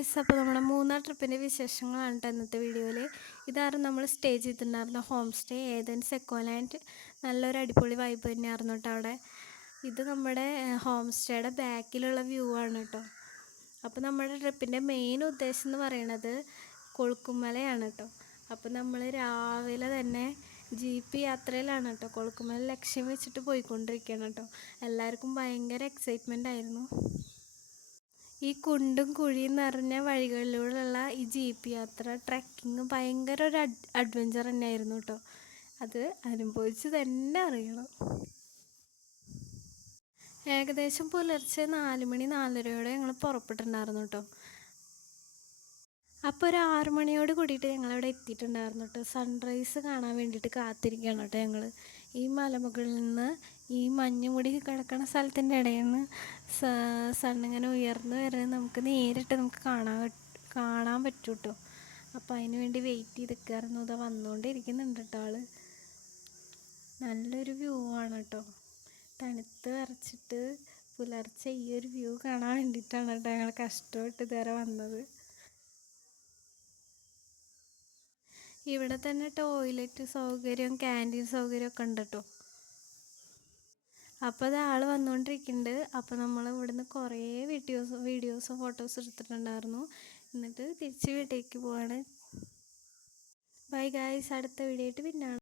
Guys, അപ്പോൾ നമ്മുടെ മൂന്നാർ ട്രിപ്പിൻ്റെ വിശേഷങ്ങളാണ് കേട്ടോ ഇന്നത്തെ വീഡിയോയിൽ. ഇതായിരുന്നു നമ്മൾ സ്റ്റേ ചെയ്തിട്ടുണ്ടായിരുന്ന ഹോം സ്റ്റേ ഏതൻസ് എക്കോലാൻഡ്. നല്ലൊരു അടിപൊളി വൈബ് തന്നെയായിരുന്നു കേട്ടോ അവിടെ. ഇത് നമ്മുടെ ഹോം സ്റ്റേയുടെ ബാക്കിലുള്ള വ്യൂ ആണ് കേട്ടോ. അപ്പോൾ നമ്മുടെ ട്രിപ്പിൻ്റെ മെയിൻ ഉദ്ദേശം എന്ന് പറയുന്നത് കൊളുക്കുമലയാണ് കേട്ടോ. അപ്പോൾ നമ്മൾ രാവിലെ തന്നെ ജീപ്പ് യാത്രയിലാണ് കേട്ടോ. കൊളുക്കുമല ലക്ഷ്യം വെച്ചിട്ട് പോയിക്കൊണ്ടിരിക്കുകയാണ് കേട്ടോ. എല്ലാവർക്കും ഭയങ്കര എക്സൈറ്റ്മെൻ്റ് ആയിരുന്നു. ഈ കുണ്ടും കുഴിയും നിറഞ്ഞ വഴികളിലൂടെയുള്ള ഈ ജീപ്പ് യാത്ര, ട്രക്കിങ് ഭയങ്കര ഒരു അഡ്വഞ്ചർ തന്നെയായിരുന്നു കേട്ടോ. അത് അനുഭവിച്ച് തന്നെ അറിയണം. ഏകദേശം പുലർച്ചെ 4 മണി 4:30 ഞങ്ങൾ പുറപ്പെട്ടിട്ടുണ്ടായിരുന്നു കേട്ടോ. അപ്പോൾ ഒരു 6 മണിയോട് കൂടിയിട്ട് ഞങ്ങളവിടെ എത്തിയിട്ടുണ്ടായിരുന്നു കേട്ടോ. സൺറൈസ് കാണാൻ വേണ്ടിയിട്ട് കാത്തിരിക്കുകയാണ് കേട്ടോ ഞങ്ങൾ. ഈ മലമുകളിൽ നിന്ന് ഈ മഞ്ഞ് മൂടി കിടക്കുന്ന സ്ഥലത്തിൻ്റെ ഇടയിൽ നിന്ന് സണ്ണിങ്ങനെ ഉയർന്നു വരുന്നത് നമുക്ക് കാണാൻ പറ്റും കേട്ടോ. അപ്പോൾ അതിന് വേണ്ടി വെയിറ്റ് ചെയ്ത് നിൽക്കായിരുന്നു. ഇതാ വന്നുകൊണ്ടിരിക്കുന്നുണ്ട് കേട്ടോ ആള്. നല്ലൊരു വ്യൂ ആണ് കേട്ടോ. തണുത്ത് വിറച്ചിട്ട് പുലർച്ചെ ഈ ഒരു വ്യൂ കാണാൻ വേണ്ടിയിട്ടാണ് കേട്ടോ ഞങ്ങൾ കഷ്ടപ്പെട്ട് ഇതുവരെ വന്നത്. ഇവിടെ തന്നെ ടോയ്ലറ്റ് സൗകര്യം, ക്യാൻറ്റീൻ സൗകര്യമൊക്കെ ഉണ്ട് കേട്ടോ. അപ്പോൾ അത് ആൾ വന്നുകൊണ്ടിരിക്കുന്നുണ്ട്. അപ്പോൾ നമ്മൾ ഇവിടുന്ന് കുറേ വീഡിയോസും ഫോട്ടോസും എടുത്തിട്ടുണ്ടായിരുന്നു. എന്നിട്ട് തിരിച്ച് വീട്ടിലേക്ക് പോവാണ്. ബൈ ഗായ്സ്, അടുത്ത വീഡിയോ ആയിട്ട് പിന്നെ